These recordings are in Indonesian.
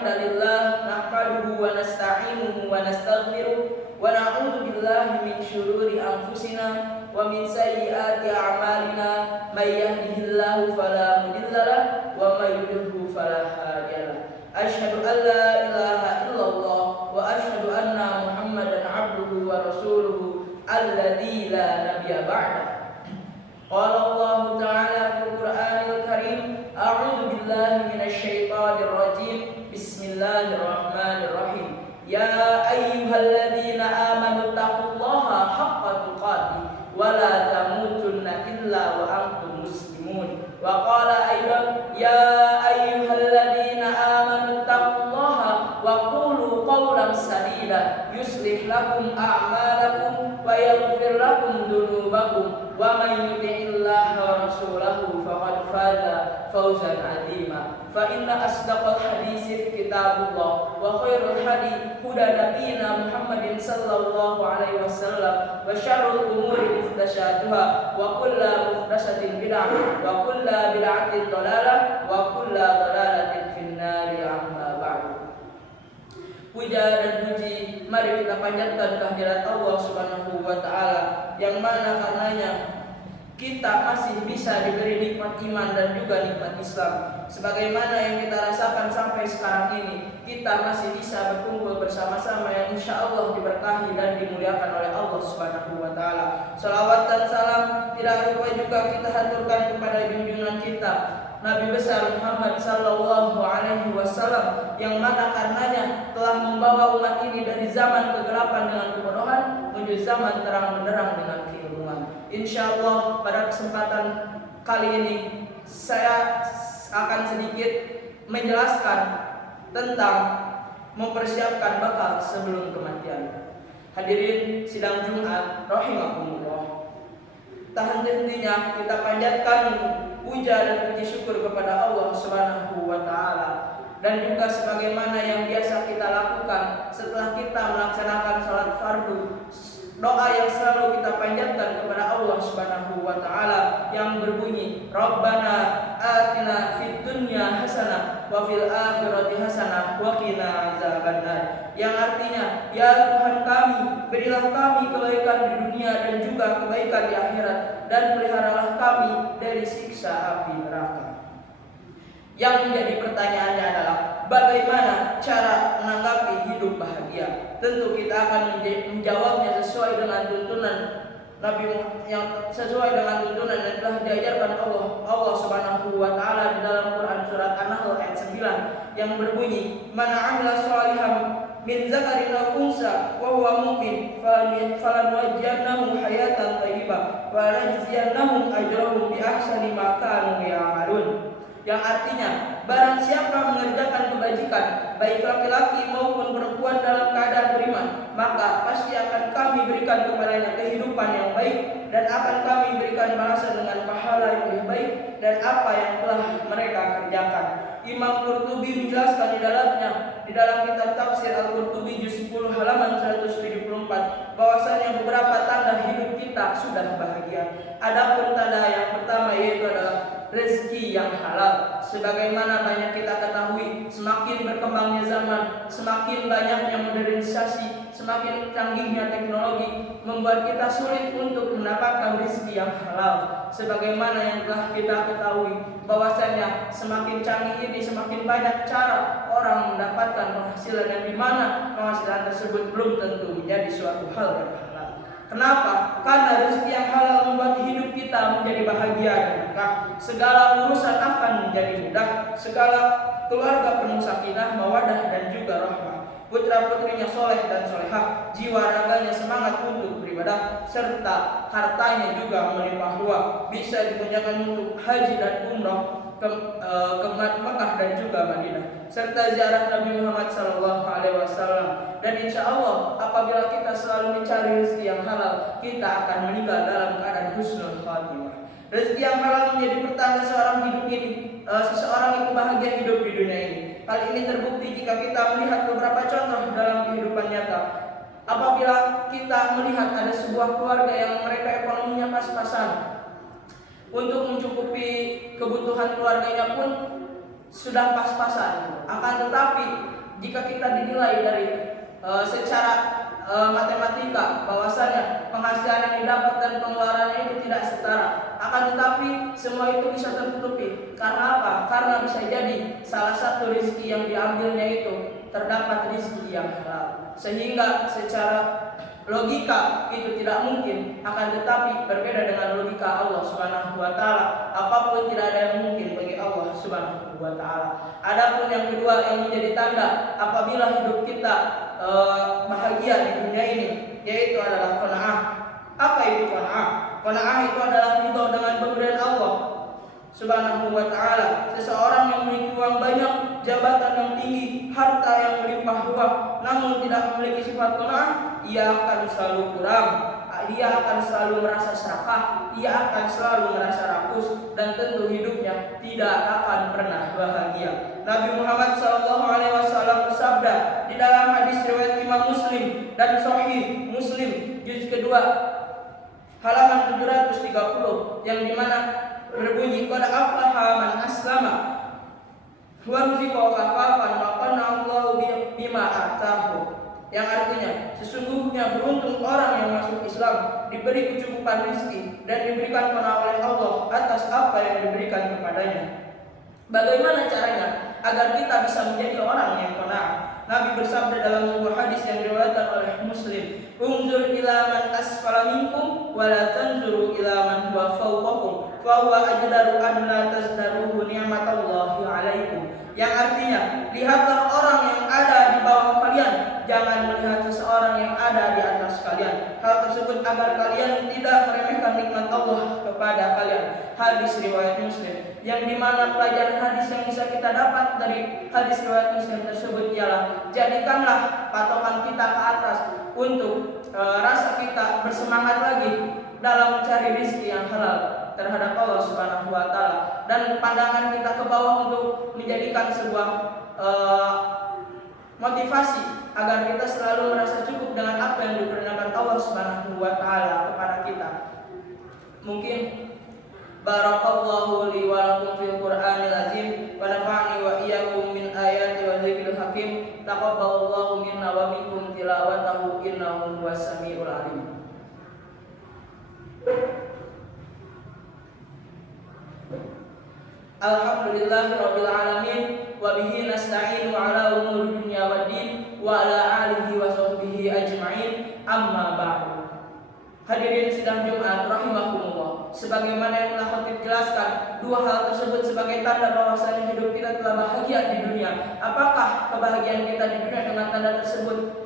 hamdalillah nahmaduhu wa nasta'inuhu wa nastaghfiruh wa na'udzu billahi min syururi anfusina wa min sayyiati a'malina may yahdihillahu fala mudilla lahu wa may yudlilhu fala hadiya lahu. Asyhadu an la ilaha illallah wa asyhadu anna Muhammadan 'abduhu wa rasuluhu alladzi la nabiyya ba'da. Qala Allah ta'ala fil Qur'anil Karim, a'udzu billahi minasy syaithanir rajim. Bismillahirrahmanirrahim. Ya ayyuhalladzina amanu taqullaha haqqa tuqatih wa la tamutunna illa wa antum muslimun. Wa qala aidan ya ayyuhalladzina amanu taqullaha wa qulu qawlan sadida yuslih lakum a'malakum wa yaghfir lakum dhunubakum wa man yuti'illaha wa rasulahu faqad faza fawzan 'azima. Fa inna asdaqal haditsi kitabullah wa khairul hadi huda nabiyina Muhammadin sallallahu alaihi wasallam wa syarrul umuri muhdatsatuha wa kullu muhdatsatin bid'ah wa kullu bid'atin dhalalah wa kullu dhalalatin finnari amma ba'du. Puja dan puji mari kita panjatkan kehadirat Allah Subhanahu wa taala yang mana karenanya kita masih bisa diberi nikmat iman dan juga nikmat Islam. Sebagaimana yang kita rasakan sampai sekarang ini, kita masih bisa berkumpul bersama-sama yang insya Allah diberkahi dan dimuliakan oleh Allah Subhanahu wa taala. Salawat dan salam tidak lupa juga kita haturkan kepada junjungan kita Nabi besar Muhammad sallallahu alaihi wasallam yang mana karenanya telah membawa umat ini dari zaman kegelapan dengan kebodohan menuju zaman terang benderang dengan keilmuan. Insyaallah pada kesempatan kali ini saya akan sedikit menjelaskan tentang mempersiapkan bekal sebelum kematian. Hadirin sidang Jumat rahimakumullah. Tak henti-hentinya kita panjatkan puja dan puji syukur kepada Allah Subhanahu wa taala dan juga sebagaimana yang biasa kita lakukan setelah kita melaksanakan salat fardu, doa yang selalu kita panjatkan kepada Allah Subhanahu wa taala yang berbunyi Rabbana atina fid dunya hasanah wa fil akhirati hasanah wa qina azabannar, yang artinya ya Tuhan kami, berilah kami kebaikan di dunia dan juga kebaikan di akhirat dan peliharalah kami dari siksa api neraka. Yang menjadi pertanyaannya adalah bagaimana cara menanggapi hidup bahagia? Tentu kita akan menjawabnya sesuai dengan tuntunan Nabi yang sesuai dengan tuntunan yang telah diajarkan Allah Subhanahu wa taala di dalam Quran surat An-Nahl ayat 9 yang berbunyi man 'amila shalihan min zakarin aw unsa wa huwa mu'min falanuhyiyannahu hayatan thayyibah wa lanajziyannahum ajrahum bi ahsani ma kanu ya'malun. Yang artinya barang siapa mengerjakan kebajikan baik laki-laki maupun perempuan dalam keadaan beriman, maka pasti akan kami berikan kepadanya kehidupan yang baik dan akan kami berikan balasan dengan pahala yang lebih baik dan apa yang telah mereka kerjakan. Imam Qurtubi menjelaskan di dalam kitab tafsir Al-Qurtubi juz 10 halaman 174 bahwasanya beberapa tanda hidup kita sudah bahagia. Adapun tanda yang pertama yaitu adalah rezeki yang halal. Sebagaimana banyak kita ketahui, semakin berkembangnya zaman, semakin banyaknya modernisasi, semakin canggihnya teknologi membuat kita sulit untuk mendapatkan rezeki yang halal. Sebagaimana yang telah kita ketahui bahwasanya semakin canggih ini semakin banyak cara orang mendapatkan penghasilan yang dimana penghasilan tersebut belum tentu menjadi suatu hal yang halal. Kenapa? Karena rezeki yang halal membuat hidup kita menjadi bahagia dan berkah. Segala urusan akan menjadi mudah. Segala keluarga penuh sakinah, mawadah dan juga rahmah. Putra-putrinya soleh dan solehah, jiwa raganya semangat untuk beribadah, serta hartanya juga melimpah ruah, bisa digunakan untuk haji dan umrah ke Mekah dan juga Madinah, serta ziarah Nabi Muhammad SAW. Dan insya Allah apabila kita selalu mencari rezeki yang halal, kita akan meninggal dalam keadaan husnul khatimah. Rezeki yang halal menjadi pertanda seseorang itu bahagia hidup di dunia ini. Hal ini terbukti jika kita melihat beberapa contoh dalam kehidupan nyata. Apabila kita melihat ada sebuah keluarga yang mereka ekonominya pas-pasan, untuk mencukupi kebutuhan keluarganya pun sudah pas-pasan. Akan tetapi jika kita dinilai dari secara matematika bahwasanya penghasilan yang didapat dan pengeluarannya itu tidak setara, akan tetapi semua itu bisa tertutupi. Karena apa? Karena bisa jadi salah satu rezeki yang diambilnya itu terdapat rezeki yang halal, sehingga secara logika itu tidak mungkin. Akan tetapi berbeda dengan logika Allah Subhanahu wa taala, apapun tidak ada yang mungkin bagi Allah Subhanahu wa taala. Adapun yang kedua yang menjadi tanda apabila hidup kita bahagia di dunia ini, yaitu adalah qanaah. Apa itu qanaah? Qanaah itu adalah ridho dengan pemberian Allah Subhanahu wa taala. Seseorang yang memiliki uang banyak, jabatan yang tinggi, harta yang melimpah ruah, namun tidak memiliki sifat qanaah, ia akan selalu kurang, ia akan selalu merasa serakah, ia akan selalu merasa rakus, dan tentu hidupnya tidak akan pernah bahagia. Nabi Muhammad SAW bersabda di dalam hadis riwayat Imam Muslim dan Sahih Muslim juz kedua halaman 730, yang dimana berbunyi, qad aflaha man aslama wa ruziqa kafafan wa qana'allahu bima atahu. Yang artinya, sesungguhnya beruntung orang yang masuk Islam, diberi kecukupan rezeki dan diberikan qanaah oleh Allah atas apa yang diberikan kepadanya. Bagaimana caranya agar kita bisa menjadi orang yang qanaah? Nabi bersabda dalam sebuah hadis yang diriwayatkan oleh Muslim, "Unzur ila man asfala minkum wa la tanzuru ila man huwa fawqakum, fa huwa ajdaru an la tazdaruhu ni'matallahi 'alaikum." Yang artinya, lihatlah orang yang ada di bawah kalian, jangan melihat seseorang yang ada di atas kalian. Hal tersebut agar kalian tidak meremehkan nikmat Allah kepada kalian. Hadis riwayat Muslim. Yang dimana pelajaran hadis yang bisa kita dapat dari hadis riwayat Muslim tersebut ialah, jadikanlah patokan kita ke atas untuk rasa kita bersemangat lagi dalam mencari rezeki yang halal terhadap Allah Subhanahu wa taala, dan pandangan kita ke bawah untuk menjadikan sebuah motivasi agar kita selalu merasa cukup dengan apa yang dikurniakan Allah Subhanahu wa taala kepada kita. Mungkin barakallahu li wa lakum fil Qur'anil azim wa nafa'ani wa iyyakum min ayati wa dzikril hakim. Taqabbalallahu minna wa minkum tilawatahu innahu huwas samiul alim. Alhamdulillahirabbil alamin wa bihi nasta'inu ala umuri dunya waddin wa ala alihi wa sahbihi ajma'in. Amma ba'du. Hadirin sidang Jumat rahimakumullah, sebagaimana yang telah khatib jelaskan, dua hal tersebut sebagai tanda bahwasanya hidup kita telah bahagia di dunia. Apakah kebahagiaan kita di dunia dengan tanda tersebut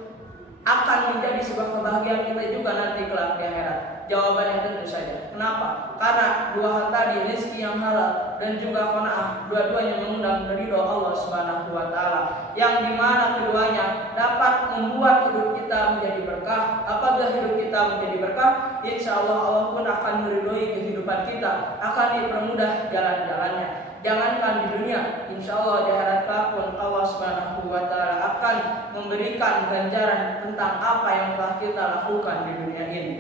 akan menjadi sebuah kebahagiaan kita juga nanti kelak di akhirat? Jawabannya tentu saja. Kenapa? Karena dua hal tadi, rezeki yang halal dan juga qanaah, dua-duanya mengundang ridho Allah Subhanahu wa taala, yang dimana keduanya dapat membuat hidup kita menjadi berkah. Apabila hidup kita menjadi berkah, insya Allah pun akan meridhoi kehidupan kita, akan dipermudah jalan-jalannya. Jangankan di dunia, insya Allah di akhirat kelak pun Allah Subhanahu wa taala akan memberikan ganjaran tentang apa yang telah kita lakukan di dunia ini.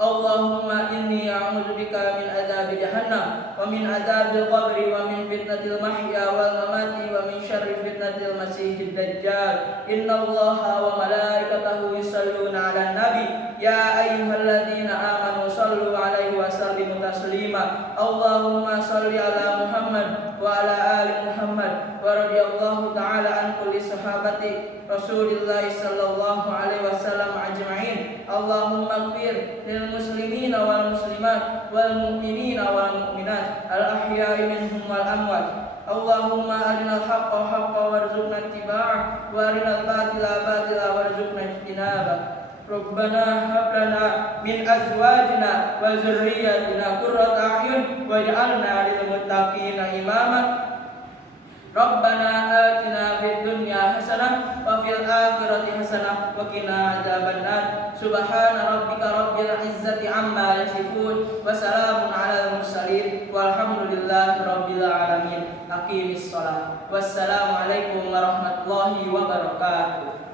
Allahumma inni a'udzubika min adzabi jahannam wa min adzabil qabri wa min fitnatil mahya wal mamati wa min syarri fitnatil masiihid dajjal. Innallaha wa malaikatahu yusholluna 'alan nabi ya ayyuhalladzina amanu shallu 'alaihi wa sallimu taslima. Allahumma shalli 'ala Muhammad wa 'ala ali Muhammad wa radhiyallahu ta'ala an kulli sahabati Rasulillah sallallahu alaihi wasallam ajma'in. Allahumma ighfir lil muslimina wal muslimat wal mu'minina wal mu'minat al ahya'i minhum wal amwat. Allahumma arinal haqqa haqqan warzuqna ittiba'ah wa arinal batila batila warzuqna ijtinabah. Rabbana hab lana min azwajina wa dzurriyyatina qurrata a'yun waj'alna lil muttaqina imama. Rabbana atina fid dunya hasanah wa fil akhirati hasanah wa qina adzabannar. Subhana rabbika rabbil izzati amma yasifun wa salamun alal mursalin walhamdulillahi rabbil alamin. Aqimis shalah. Wassalamu alaikum warahmatullahi wabarakatuh.